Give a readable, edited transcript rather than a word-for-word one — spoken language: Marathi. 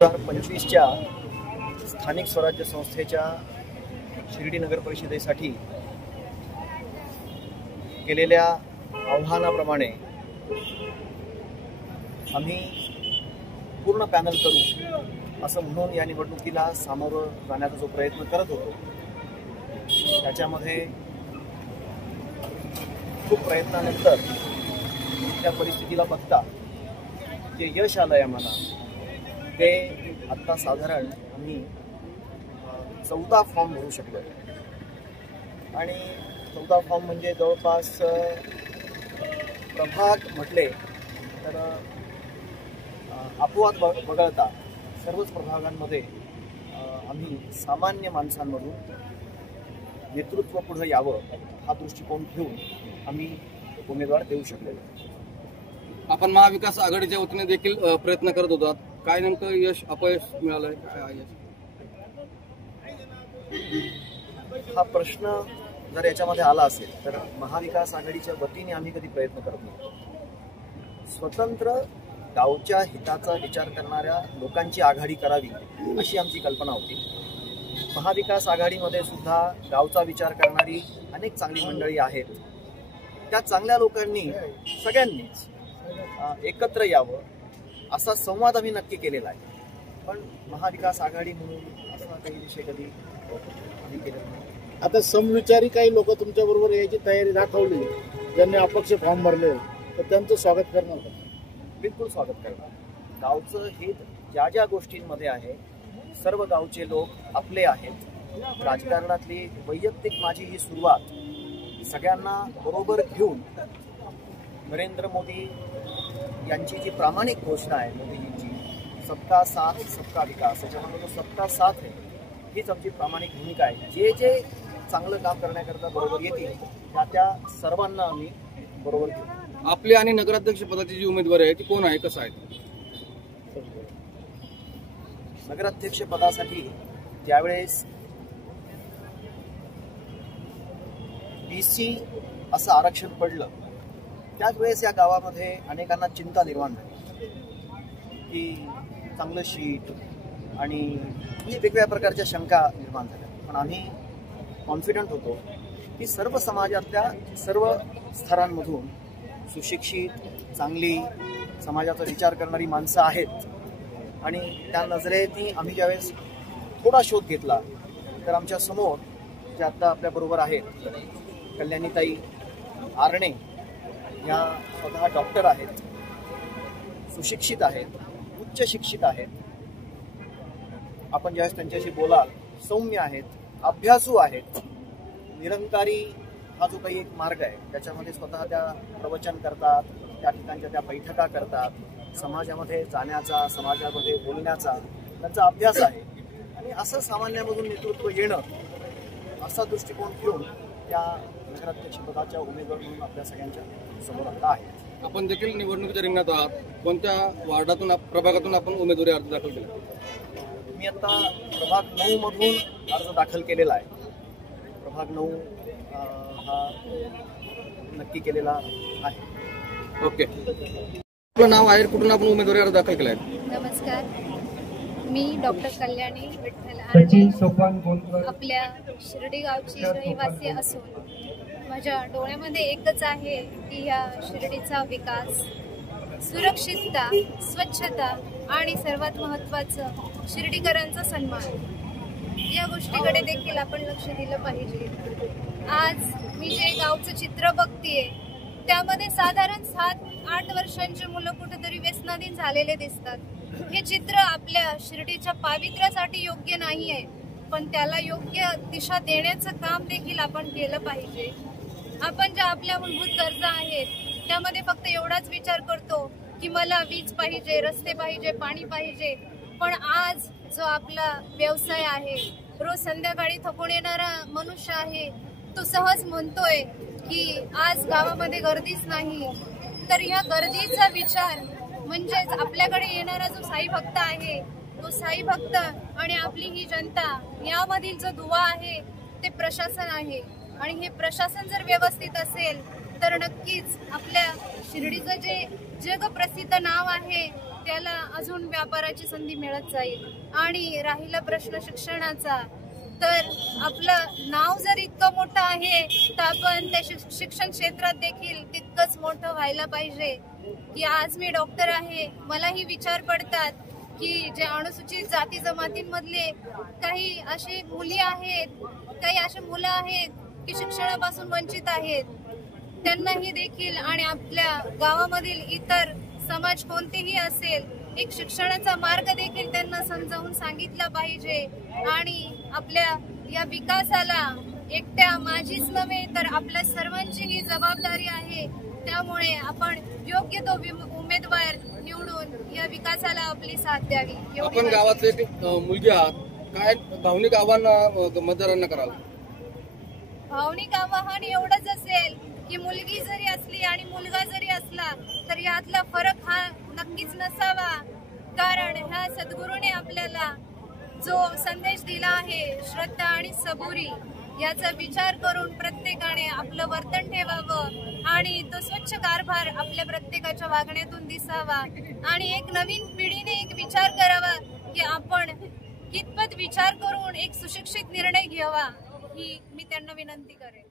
2025च्या स्थानिक स्वराज्य संस्थेच्या शिर्डी नगर परिषदेसाठी केलेल्या आव्हानाप्रमाणे आम्ही पूर्ण पॅनल करू असं म्हणून या निवडणुकीला सामोरं जाण्याचा जो प्रयत्न करत होतो त्याच्यामध्ये खूप प्रयत्नानंतर त्या परिस्थितीला बघता जे यश आलंय आम्हाला ते आत्ता साधारण आम्ही 14 फॉर्म भरू शकलो आणि 14 फॉर्म म्हणजे जवळपास प्रभाग म्हटले तर अपवाद वगळता सर्वच प्रभागांमध्ये आम्ही सामान्य माणसांमधून नेतृत्व पुढे यावं हा दृष्टिकोन घेऊन आम्ही उमेदवार देऊ शकलेलो. आपण महाविकास आघाडीच्या वतीने देखील प्रयत्न करत होता. काय नेमकं यश अपयश मिळालंय? हा प्रश्न जर याच्यामध्ये आला असेल तर महाविकास आघाडीच्या वतीने आम्ही कधी प्रयत्न करत नाही. स्वतंत्र गावच्या हिताचा विचार करणाऱ्या लोकांची आघाडी करावी अशी आमची कल्पना होती. महाविकास आघाडीमध्ये सुद्धा गावचा विचार करणारी अनेक चांगली मंडळी आहेत. त्या चांगल्या लोकांनी सगळ्यांनीच एकत्र यावं असा संवाद आम्ही नक्की केलेला आहे. पण महाविकास आघाडी म्हणून असा काही विषय कधी आम्ही केलेला नाही. आता समविचारी काही लोक तुमच्या बरोबर यायची तयारी दाखवली, ज्यांनी अपक्ष फॉर्म भरले, तर त्यांचं स्वागत करणार का? बिलकुल स्वागत करणार. गावचं हित ज्या ज्या गोष्टींमध्ये आहे सर्व गावचे लोक आपले आहेत. राजकारणातली वैयक्तिक माझी ही सुरुवात सगळ्यांना बरोबर घेऊन नरेंद्र मोदी यांची जी प्रामाणिक घोषणा आहे मोदीजींची, सबका साथ सबका विकास, त्याच्यामध्ये जो सबका साथ आहे हीच आमची प्रामाणिक भूमिका आहे. जे जे चांगलं काम करण्याकरता बरोबर येतील त्या सर्वांना आम्ही बरोबर घेऊ. आपली आणि नगराध्यक्ष पदाची जी उमेदवारी आहे ती कोण आहे, कसं आहे? नगराध्यक्ष पदासाठी त्यावेळेस BC असं आरक्षण पडलं त्याच वेळेस या गावामध्ये अनेकांना चिंता निर्माण झाली की चांगलं शीट आणि वेगवेगळ्या प्रकारच्या शंका निर्माण झाल्या. पण आम्ही कॉन्फिडंट होतो की सर्व समाजातल्या सर्व स्तरांमधून सुशिक्षित चांगली समाजाचा विचार करणारी माणसं आहेत आणि त्या नजरेने आम्ही ज्यावेळेस थोडा शोध घेतला तर आमच्या समोर जे आत्ता आपल्याबरोबर आहेत कल्याणीताई आरणे या स्वतः डॉक्टर आहेत, सुशिक्षित आहेत, उच्च शिक्षित आहेत. आपण ज्यावेळेस त्यांच्याशी बोलाल सौम्य आहेत, अभ्यासू आहेत. निरंकारी हा जो काही एक मार्ग आहे त्याच्यामध्ये स्वतः त्या प्रवचन करतात, त्या ठिकाणच्या त्या बैठका करतात. समाजामध्ये जाण्याचा, समाजामध्ये बोलण्याचा त्यांचा अभ्यास आहे आणि असं सामान्यामधून नेतृत्व येणं असा दृष्टिकोन घेऊन त्या नगराध्यक्षपदाच्या उमेदवार म्हणून आपल्या सगळ्यांच्या समोर आता आहे. आपण देखील निवडणुकीच्या रिंगणात आहात. कोणत्या वार्डातून प्रभागातून आपण उमेदवारी अर्ज दाखल केला? मी आता प्रभाग 9 मधून अर्ज दाखल केलेला आहे. प्रभाग 9 हा नक्की केलेला आहे. ओके. आपलं नाव आहे, कुठून आपण उमेदवारी अर्ज दाखल केला आहे? नमस्कार, मी डॉक्टर कल्याणी विठ्ठल आरणे, आपल्या शिर्डी गावची रहिवासी असून माझ्या डोळ्यामध्ये एकच आहे की या शिर्डीचा विकास, सुरक्षितता, स्वच्छता आणि सर्वात महत्त्वाचं शिर्डीकरांचा सन्मान या गोष्टीकडे देखील आपण लक्ष दिलं पाहिजे. आज मी जे गावचं चित्र बघतीये त्यामध्ये साधारण 7-8 वर्षांची मुलं कुठेतरी व्यसनाधीन झालेले दिसतात. हे चित्र आपल्या शिर्डीच्या पावित्र्यासाठी योग्य नाही आहे, पण त्याला योग्य दिशा देण्याचं काम देखील आपण केलं पाहिजे. आपण ज्या आपल्या मूलभूत गरजा आहेत त्यामध्ये फक्त एवढाच विचार करतो की मला वीज पाहिजे, रस्ते पाहिजे, पाणी पाहिजे. पण आज जो आपला व्यवसाय आहे, रोज संध्याकाळी थकून येणारा मनुष्य आहे, तो सहज म्हणतोय की आज गावामध्ये गर्दीच नाही. तर ह्या गर्दीचा विचार म्हणजेच आपल्याकडे येणारा जो साई भक्त आहे तो साई भक्त आणि आपली ही जनता यामधील जो दुवा आहे ते प्रशासन आहे. आणि हे प्रशासन जर व्यवस्थित असेल तर नक्कीच आपल्या शिर्डीचं जे जगप्रसिद्ध नाव आहे त्याला अजून व्यापाराची संधी मिळत जाईल. आणि राहिला प्रश्न शिक्षणाचा, तर आपलं नाव जर इतकं मोठं आहे तर आपण त्या शिक्षण क्षेत्रात देखील तितकंच मोठं व्हायला पाहिजे. की आज मी डॉक्टर आहे, मलाही विचार पडतात की जे अनुसूचित जाती जमातींमधले काही असे मुली आहेत, काही असे मुलं आहेत की शिक्षणापासून वंचित आहेत, त्यांनाही देखील आणि आपल्या गावामधील इतर समाज कोणतेही असेल, एक शिक्षणाचा मार्ग देखील त्यांना समजावून सांगितला पाहिजे. आणि आपल्या या विकासाला एकट्या माझीच नव्हे तर आपल्या सर्वांची जबाबदारी आहे. त्यामुळे आपण योग्य तो उमेदवार निवडून या विकासाला आपली साथ द्यावी. आपण गावाचे मुलगी आहात, काय भावनिक आव्हान मतदारांना करावं? भावनिक आवाहन एवढंच असेल की मुलगी जरी असली आणि मुलगा जरी असला तर यातला फरक हा नक्कीच नसावा. कारण ह्या सद्गुरूने आपल्याला जो संदेश दिला आहे, श्रद्धा आणि सबुरी, याचा विचार करून प्रत्येकाने आपलं वर्तन ठेवावं आणि तो स्वच्छ कारभार आपल्या प्रत्येकाच्या वागण्यातून दिसावा. आणि एक नवीन पिढीने एक विचार करावा की आपण कितपत विचार करून एक सुशिक्षित निर्णय घ्यावा, ही मी त्यांना विनंती करेन.